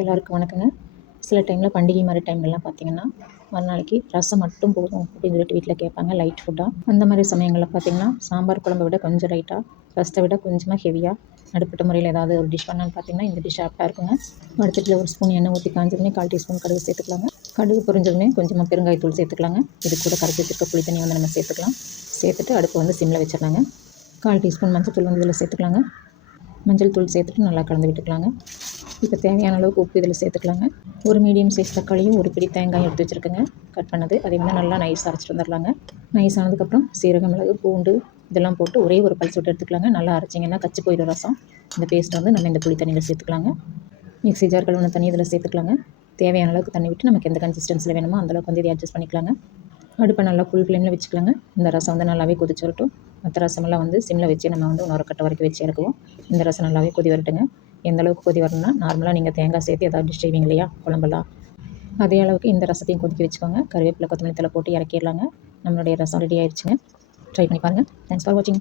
எல்லாருக்கும் வணக்கங்க. சில டைமில் பண்டிகை மாதிரி டைம்லலாம் பார்த்திங்கன்னா, மறுநாளைக்கு ரசம் மட்டும் போதும் அப்படின்னு சொல்லிட்டு வீட்டில் கேட்பாங்க லைட் ஃபுட்டாக. அந்த மாதிரி சமயங்களில் பார்த்திங்கன்னா, சாம்பார் குழம்பை விட கொஞ்சம் லைட்டாக, ரசத்தை விட கொஞ்சமாக ஹெவியாக நடுப்பட்ட முறையில் ஏதாவது ஒரு டிஷ் பண்ணான்னு பார்த்திங்கன்னா, இந்த டிஷ் ஆப்டாக இருக்குங்க. வடச்சட்டியில் ஒரு ஸ்பூன் எண்ணெய் ஊற்றி காஞ்சதுமே 1/4 டீஸ்பூன் கடுகு சேர்த்துக்கலாங்க. கடுகு பொரிஞ்சதுமே கொஞ்சமாக பெருங்காயத்தூள் சேர்த்துக்கலாங்க. இது கூட கரைச்சி வச்சிருக்க புளி தண்ணி வந்து நம்ம சேர்த்துக்கலாம். சேர்த்துட்டு அடுப்பு வந்து சிம்மில் வச்சிடலாங்க. 1/4 டீஸ்பூன் மஞ்சள் தூள் வந்து இதில் சேர்த்துக்கலாங்க. மஞ்சள் தூள் சேர்த்துட்டு நல்லா கலந்து விட்டுக்கலாங்க. இப்போ தேவையான அளவுக்கு உப்பு இதில் சேர்த்துக்கலாங்க. ஒரு மீடியம் சைஸ் தக்காளியும் ஒரு பிடி தேங்காயும் எடுத்து வச்சுருக்கேங்க, கட் பண்ணது. அதை வந்து நல்லா நைஸாக அரைச்சிட்டு வந்துடலாங்க. நைஸ் ஆனதுக்கப்புறம் சீரகம், மிளகு, பூண்டு இதெல்லாம் போட்டு ஒரே ஒரு பல்ஸ் விட்டு எடுத்துக்கலாங்க. நல்லா அரைச்சிங்கன்னா கச்சி போயிடும் ரசம். இந்த பேஸ்ட் வந்து நம்ம இந்த புளி தண்ணியில் சேர்த்துக்கலாங்க. மிக்ஸி ஜார் கழுவின தண்ணி இதில் சேர்த்துக்கலாங்க. தேவையான அளவுக்கு தண்ணி விட்டு நமக்கு எந்த கன்சிஸ்டன்சியில் வேணுமோ அந்தளவுக்கு வந்து இதை அட்ஜஸ்ட் பண்ணிக்கலாங்க. அடுப்பை நல்லா ஃபுல் ஃப்ளேமில் வச்சுக்கலாங்க. இந்த ரசம் வந்து நல்லாவே கொதிச்சு வரட்டும். மற்ற ரசமெல்லாம் வந்து சிம்மில் வச்சு நம்ம வந்து இன்னொரு கட்டை வரைக்கும் வச்சு இறக்குவோம். இந்த ரசம் நல்லாவே கொதி வரட்டுங்க. எந்த அளவுக்கு கொதி வரணும்னா, நார்மலாக நீங்கள் தேங்காய் சேர்த்து ஏதாவது டிஷ் செய்வீங்க இல்லையா குழம்பெல்லாம், அதே அளவுக்கு இந்த ரசத்தையும் கொதிக்க வச்சுக்கோங்க. கருவேப்பிலை, கொத்தமல்லி தழை போட்டு இறக்கிடலாங்க. நம்மளுடைய ரசம் ரெடி ஆயிடுச்சுங்க. ட்ரை பண்ணி பாருங்கள். தேங்க்ஸ் ஃபார் வாட்சிங்.